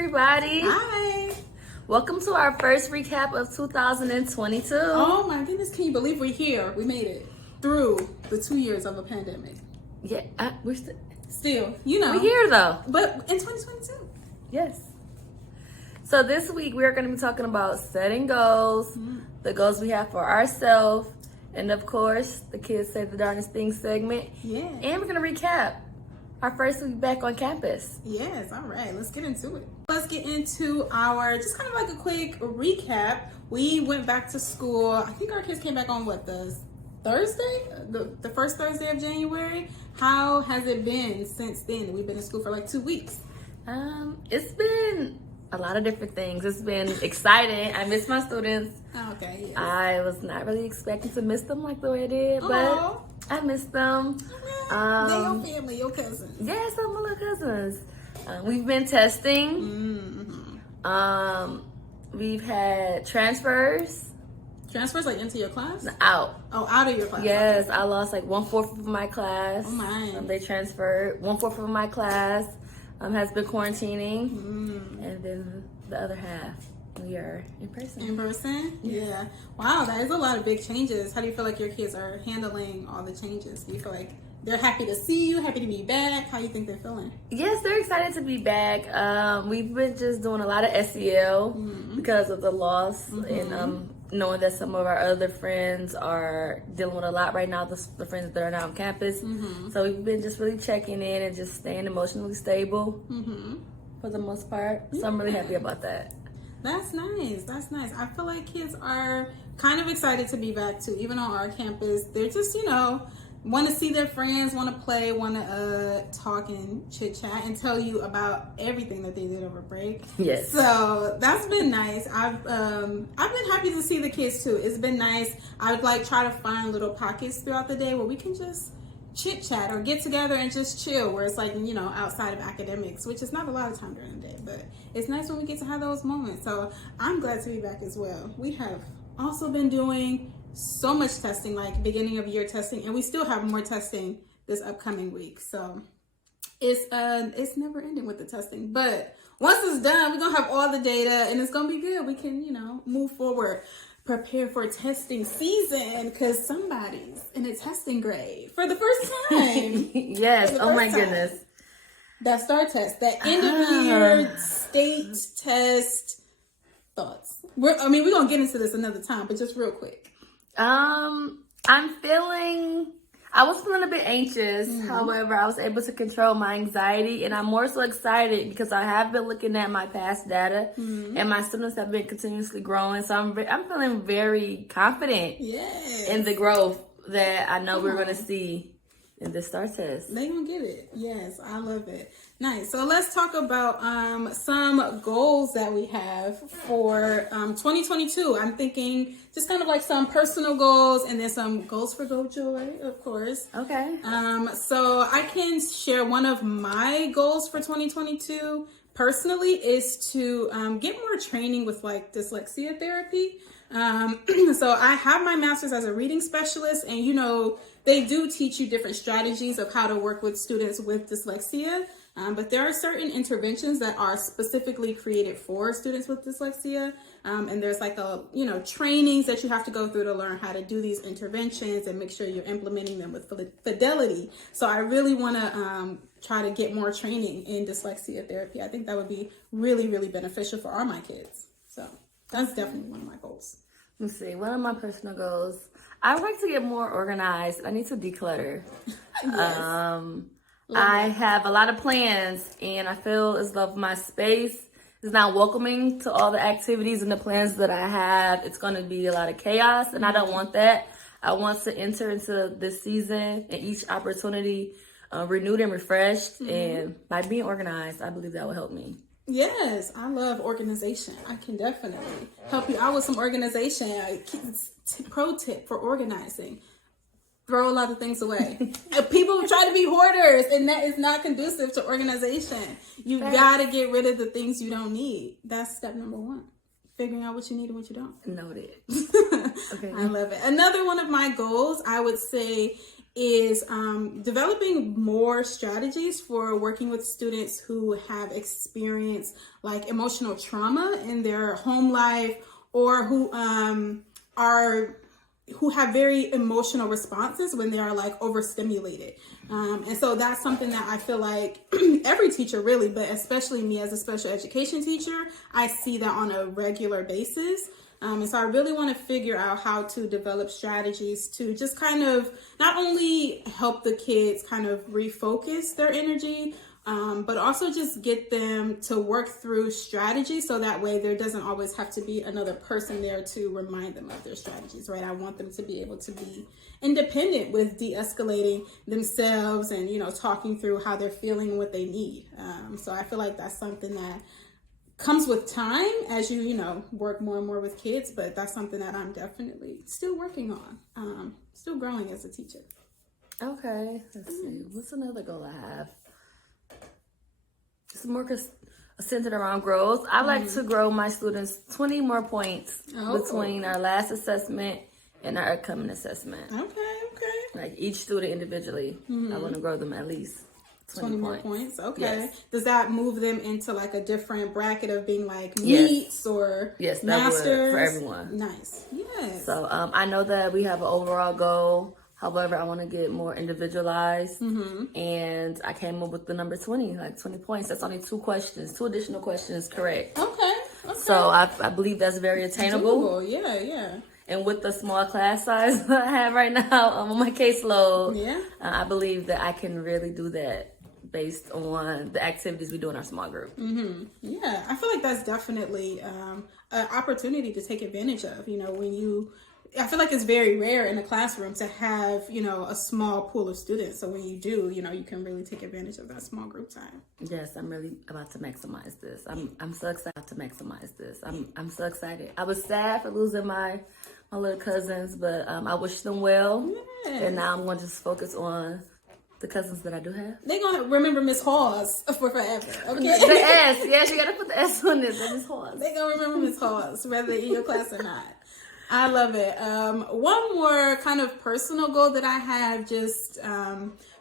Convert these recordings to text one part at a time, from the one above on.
everybody. Hi. Welcome to our first recap of 2022. Oh my goodness, can you believe we're here? We made it through the 2 years of a pandemic. Yeah, we're still, you know. We're here though. But in 2022. Yes. So this week we're going to be talking about setting goals, the goals we have for ourselves, and of course, the Kids Say the Darndest Things segment. Yeah. And we're going to recap our first week back on campus. Yes, all right, let's get into it. Let's get into our, just kind of like a quick recap. We went back to school. I think our kids came back on the Thursday? The first Thursday of January. How has it been since then? We've been in school for like 2 weeks. It's been a lot of different things. It's been exciting. I miss my students. Okay, yes. I was not really expecting to miss them like the way I did, but I miss them. They're your family, your cousins. Yes, I'm my little cousins. We've been testing. We've had transfers. Transfers like into your class? Out. Oh, out of your class. Yes, I lost like 1/4 of my class. Oh my. They transferred. 1/4 of my class has been quarantining, and then the other half we are in person. In person? Yeah. Wow, that is a lot of big changes. How do you feel like your kids are handling all the changes? Do you feel like they're happy to see you, happy to be back? How do you think they're feeling? Yes, they're excited to be back. We've been just doing a lot of SEL because of the loss and knowing that some of our other friends are dealing with a lot right now, the friends that are now on campus. So we've been just really checking in and just staying emotionally stable for the most part. So I'm really happy about that. That's nice. That's nice. I feel like kids are kind of excited to be back too, even on our campus. They're just, want to see their friends, want to play, want to talk and chit chat and tell you about everything that they did over break. Yes. So that's been nice. I've been happy to see the kids too. It's been nice. I would try to find little pockets throughout the day where we can just chit chat or get together and just chill, where it's outside of academics, which is not a lot of time during the day, but it's nice when we get to have those moments. So I'm glad to be back as well. We have also been doing so much testing, like beginning of year testing, and we still have more testing this upcoming week. So it's never ending with the testing, but once it's done, we're gonna have all the data and it's gonna be good. We can move forward, prepare for testing season, because somebody's in a testing grade for the first time. Yes. Oh my goodness. That STAR test, that end of year state test. Thoughts? We're gonna get into this another time, but just real quick. I was feeling a bit anxious. However, I was able to control my anxiety, and I'm more so excited because I have been looking at my past data and my students have been continuously growing. So I'm feeling very confident in the growth that I know we're going to see in this STAR test. They gonna get it. Yes, I love it. Nice. So let's talk about some goals that we have for 2022. I'm thinking just kind of like some personal goals and then some goals for Go Joy, of course. Okay. So I can share one of my goals for 2022 personally is to get more training with dyslexia therapy. So I have my master's as a reading specialist, and they do teach you different strategies of how to work with students with dyslexia. But there are certain interventions that are specifically created for students with dyslexia. And there's trainings that you have to go through to learn how to do these interventions and make sure you're implementing them with fidelity. So I really want to try to get more training in dyslexia therapy. I think that would be really, really beneficial for all my kids. So that's definitely one of my goals. Let's see. One of my personal goals, I would like to get more organized. I need to declutter. Yes. I have a lot of plans, and I feel as though my space is not welcoming to all the activities and the plans that I have. It's going to be a lot of chaos, and I don't want that. I want to enter into this season and each opportunity renewed and refreshed. And by being organized, I believe that will help me. Yes, I love organization. I can definitely help you out with some organization. Pro tip for organizing: throw a lot of things away. People try to be hoarders, and that is not conducive to organization. You gotta get rid of the things you don't need. That's step number one. Figuring out what you need and what you don't. Noted. Okay. I love it. Another one of my goals, I would say, is developing more strategies for working with students who have experienced like emotional trauma in their home life, or who have very emotional responses when they are like overstimulated. And so that's something that I feel like every teacher really, but especially me as a special education teacher, I see that on a regular basis. And so I really want to figure out how to develop strategies to just kind of not only help the kids kind of refocus their energy, but also just get them to work through strategies, so that way there doesn't always have to be another person there to remind them of their strategies, right? I want them to be able to be independent with de-escalating themselves and, talking through how they're feeling and what they need. So I feel like that's something that comes with time as you work more and more with kids, but that's something that I'm definitely still working on, still growing as a teacher. Okay, let's see. What's another goal I have? It's more centered around growth. I like to grow my students 20 more points between our last assessment and our upcoming assessment. Okay. Like each student individually, I want to grow them at least 20 more points. points. Okay. Yes. Does that move them into like a different bracket of being like meets or yes, that masters? Would, for everyone. Nice. Yes. So I know that we have an overall goal. However, I want to get more individualized, and I came up with the number 20, like 20 points. That's only 2 additional questions correct. Okay. So I believe that's very attainable. Doable. Yeah. And with the small class size I have right now on my caseload, I believe that I can really do that based on the activities we do in our small group. Yeah, I feel like that's definitely an opportunity to take advantage of. I feel like it's very rare in a classroom to have, a small pool of students. So when you do, you can really take advantage of that small group time. Yes, I'm really about to maximize this. I'm so excited to maximize this. I'm so excited. I was sad for losing my little cousins, but I wish them well. Yes. And now I'm going to just focus on the cousins that I do have. They're going to remember Miss Hawes for forever. Okay. The S. Yes, you got to put the S on this. Miss Hawes. They're going to remember Miss Hawes, whether in your class or not. I love it. One more kind of personal goal that I have just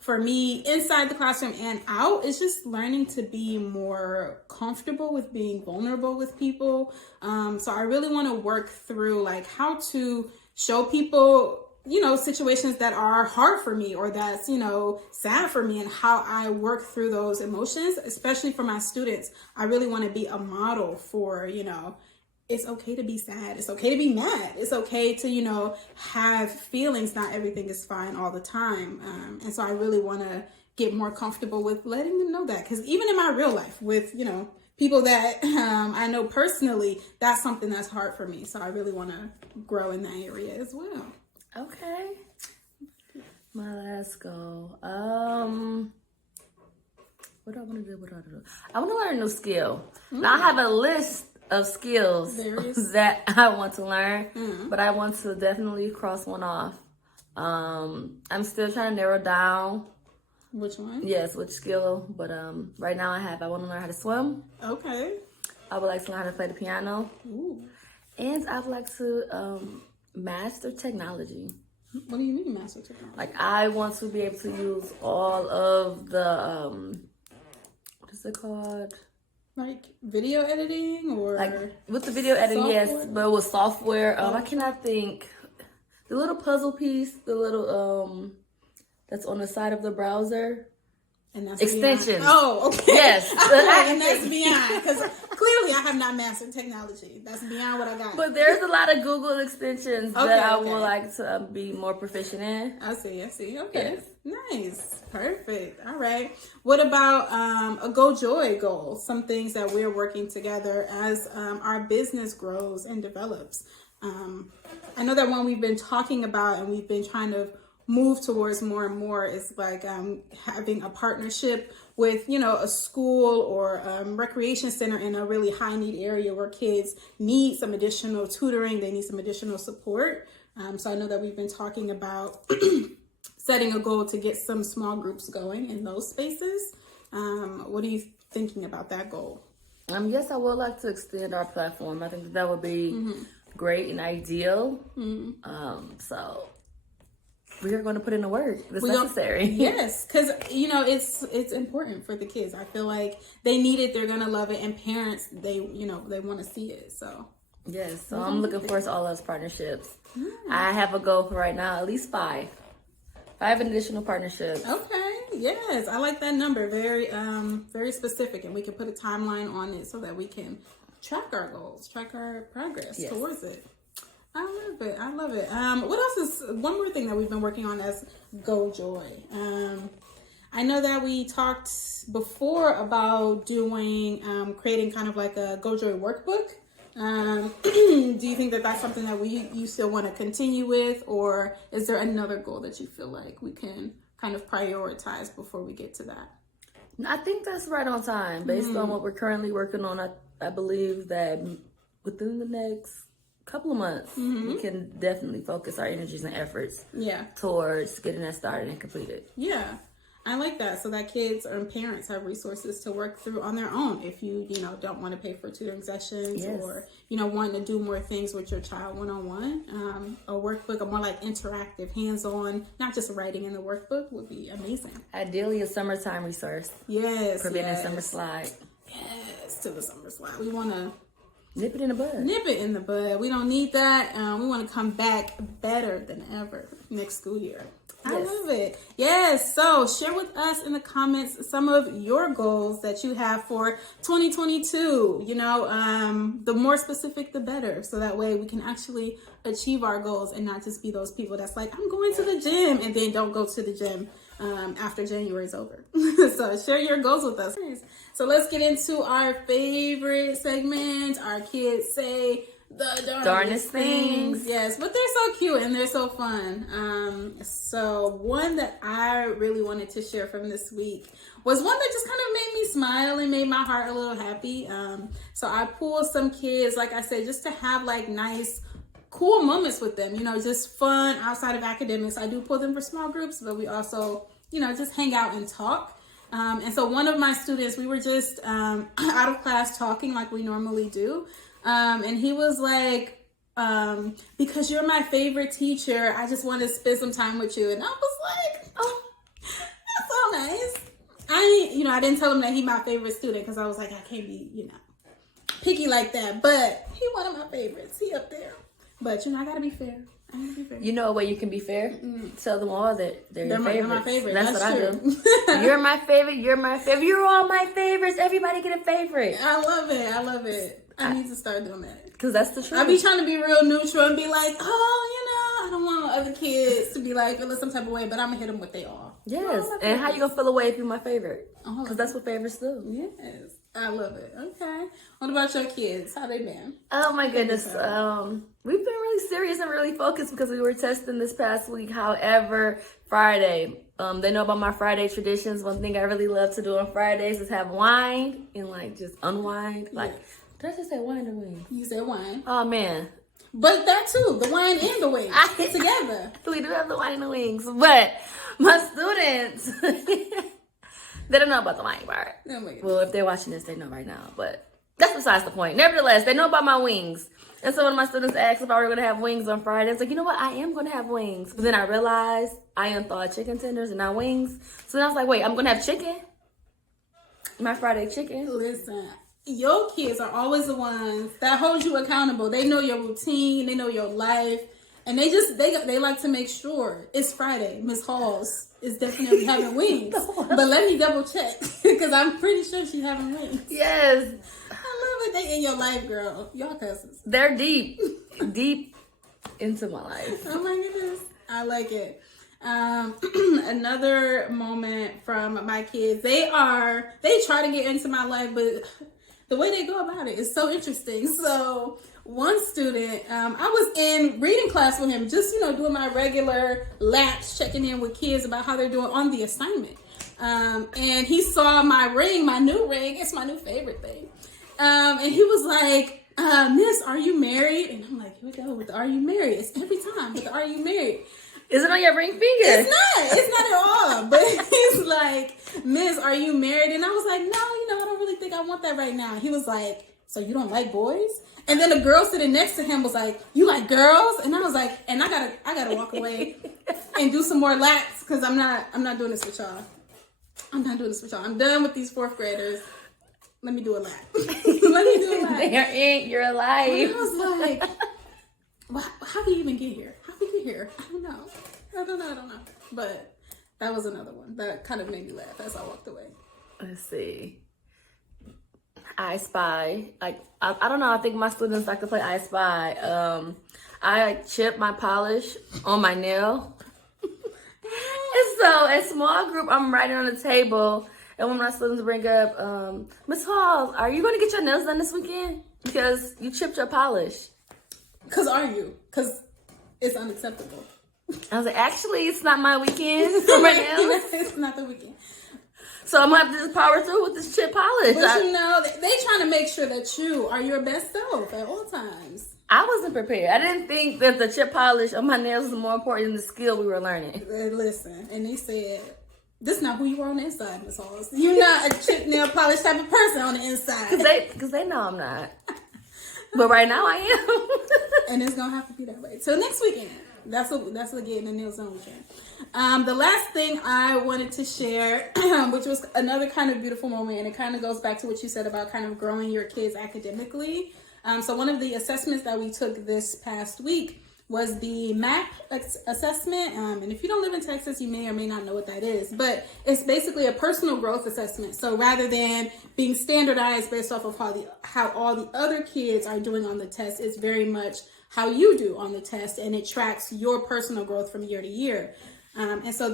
for me inside the classroom and out is just learning to be more comfortable with being vulnerable with people. So I really want to work through like how to show people, situations that are hard for me or that's, sad for me, and how I work through those emotions, especially for my students. I really want to be a model for, it's okay to be sad. It's okay to be mad. It's okay to, have feelings. Not everything is fine all the time. And so I really want to get more comfortable with letting them know that. Because even in my real life with, people that I know personally, that's something that's hard for me. So I really want to grow in that area as well. Okay. My last goal. What do I want to do? I want to learn a new skill. Now I have a list of skills that I want to learn, but I want to definitely cross one off. I'm still trying to narrow down which one. Yes, which skill. But right now I want to learn how to swim. Okay. I would like to learn how to play the piano. Ooh. And I would like to master technology. What do you mean master technology? Like I want to be able to use all of the what is it called? Like video editing or like with the video editing, software? yes, but with software, I cannot think. The little puzzle piece, the little that's on the side of the browser. And that's extensions. Beyond. Oh, okay. Yes. And that's beyond, because clearly I have not mastered technology. That's beyond what I got. But there's a lot of Google extensions that I would like to be more proficient in. I see. Okay. Yes. Nice. Perfect. All right. What about a Go Joy goal? Some things that we're working together as our business grows and develops. I know that one we've been talking about and we've been trying to move towards more and more is like having a partnership with, a school or recreation center in a really high need area where kids need some additional tutoring. They need some additional support. So I know that we've been talking about setting a goal to get some small groups going in those spaces. What are you thinking about that goal? Yes, I would like to extend our platform. I think that would be great and ideal. So we are going to put in the work that's We don't- necessary. Yes, because it's important for the kids. I feel like they need it. They're gonna love it, and parents they want to see it. So yes, so I'm looking forward to all those partnerships. I have a goal for right now, at least 5 additional partnerships. Okay, yes, I like that number. Very very specific, and we can put a timeline on it so that we can track our goals, track our progress towards it. I love it. What else is one more thing that we've been working on as Go Joy? I know that we talked before about doing creating kind of like a Go Joy workbook. Do you think that that's something that you still want to continue with, or is there another goal that you feel like we can kind of prioritize before we get to that? I think that's right on time based on what we're currently working on. I believe that within the next couple of months, we can definitely focus our energies and efforts towards getting that started and completed. Yeah, I like that. So that kids and parents have resources to work through on their own if you don't want to pay for tutoring sessions or, wanting to do more things with your child one-on-one. A workbook, a more like interactive, hands-on, not just writing in the workbook would be amazing. Ideally, a summertime resource. Yes. Preventing summer slide. Yes, to the summer slide. We want to nip it in the bud. Nip it in the bud. We don't need that. We want to come back better than ever next school year. I love it. Yes. So share with us in the comments some of your goals that you have for 2022. The more specific, the better. So that way we can actually achieve our goals and not just be those people that's like, I'm going to the gym and then don't go to the gym after January is over. So share your goals with us. So let's get into our favorite segment. Our kids say the darndest things. Yes, but they're so cute and they're so fun. So one that I really wanted to share from this week was one that just kind of made me smile and made my heart a little happy. So I pulled some kids, like I said, just to have like nice, cool moments with them, just fun outside of academics. I do pull them for small groups, but we also, just hang out and talk. And so one of my students, we were just out of class talking like we normally do. And he was like, because you're my favorite teacher, I just want to spend some time with you. And I was like, oh, that's so nice. I didn't tell him that he's my favorite student because I was like, I can't be, picky like that. But he one of my favorites. He up there. But, I got to be fair. You know a way you can be fair? Tell them all that they're your favorites. My favorite. That's what true. I do. You're my favorite. You're my favorite. You're all my favorites. Everybody get a favorite. I love it. I need to start doing that. Because that's the truth. I be trying to be real neutral and be like, I don't want other kids to be like, feeling some type of way, but I'm going to hit them what they are. Yes. And how you going to feel away if you're my favorite? Because that's what favorites do. Yes. I love it. Okay. What about your kids? How they been? Oh my goodness. We've been really serious and really focused because we were testing this past week. However, Friday, they know about my Friday traditions. One thing I really love to do on Fridays is have wine and just unwind. Did I just say wine or wings? You said wine. Oh man. But that too, the wine and the wings together. We do have the wine and the wings, but my students, they don't know about the wine part. Well, if they're watching this, they know right now, but that's besides the point. Nevertheless, they know about my wings. And so one of my students asked if I were going to have wings on Friday. I was like, you know what? I am going to have wings. But then I realized I thought chicken tenders and not wings. So then I was like, wait, I'm going to have chicken? My Friday chicken? Listen, your kids are always the ones that hold you accountable. They know your routine. They know your life. And they like to make sure it's Friday. Miss Halls is definitely having wings. But let me double check because I'm pretty sure she's having wings. Yes. I love it. They in your life, girl. Y'all cousins. They're deep into my life. Oh my goodness. I like it. Another moment from my kids. They try to get into my life, but the way they go about it is so interesting. So one student, I was in reading class with him, just, doing my regular laps, checking in with kids about how they're doing on the assignment. And he saw my ring, my new ring. It's my new favorite thing. And he was like, Miss, are you married? And I'm like, here we go with the are you married? It's every time with the are you married? Is it on your ring finger? It's not at all. But he's like, Miss, are you married? And I was like, no, I don't really think I want that right now. He was like, so you don't like boys? And then the girl sitting next to him was like, you like girls? And I was like, and I gotta walk away and do some more laps because I'm not doing this with y'all. I'm not doing this with y'all. I'm done with these 4th graders. Let me do a lap. Let me do a lap. They're in your life. And I was like, well, how did you even get here? How did we get here? I don't know. But that was another one that kind of made me laugh as I walked away. Let's see. I Spy. Like I don't know. I think my students like to play I Spy. I chip my polish on my nail. And so, in small group, I'm writing on the table, and when my students bring up, Miss Halls, are you going to get your nails done this weekend? Because you chipped your polish. Because are you? Because it's unacceptable. I was like, actually, it's not my weekend for my nails. It's not the weekend. So I'm going to have to just power through with this chip polish. But you know, they trying to make sure that you are your best self at all times. I wasn't prepared. I didn't think that the chip polish on my nails was more important than the skill we were learning. Listen, and they said, this is not who you are on the inside, Miss Halls. You're not a chip nail polish type of person on the inside. Because they know I'm not. But right now I am. And it's going to have to be that way. So next weekend, that's what getting the nails done weekend. The last thing I wanted to share, which was another kind of beautiful moment, and it kind of goes back to what you said about kind of growing your kids academically. So one of the assessments that we took this past week was the MAP assessment. And if you don't live in Texas, you may or may not know what that is. But it's basically a personal growth assessment. So rather than being standardized based off of how all the other kids are doing on the test, it's very much how you do on the test. And it tracks your personal growth from year to year. And so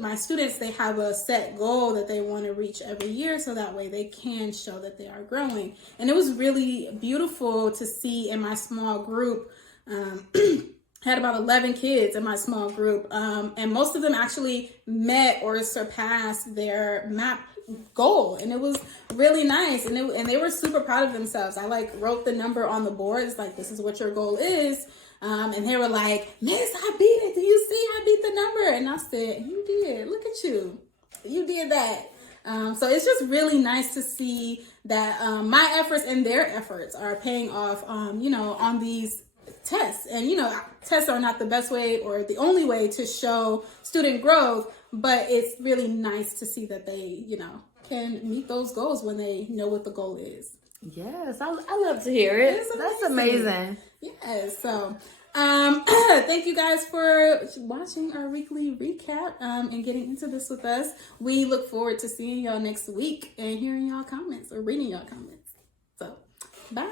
my students, they have a set goal that they want to reach every year, so that way they can show that they are growing. And it was really beautiful to see in my small group. Had about 11 kids in my small group, and most of them actually met or surpassed their MAP goal, and it was really nice. And they were super proud of themselves. I wrote the number on the board. It's like, this is what your goal is. And they were like, Miss, I beat it. Do you see I beat the number? And I said, you did. Look at you. You did that. So it's just really nice to see that my efforts and their efforts are paying off, on these tests. And, tests are not the best way or the only way to show student growth, but it's really nice to see that they, can meet those goals when they know what the goal is. Yes, I love to hear it. That's amazing. Yes. So, thank you guys for watching our weekly recap and getting into this with us. We look forward to seeing y'all next week and hearing y'all comments or reading y'all comments.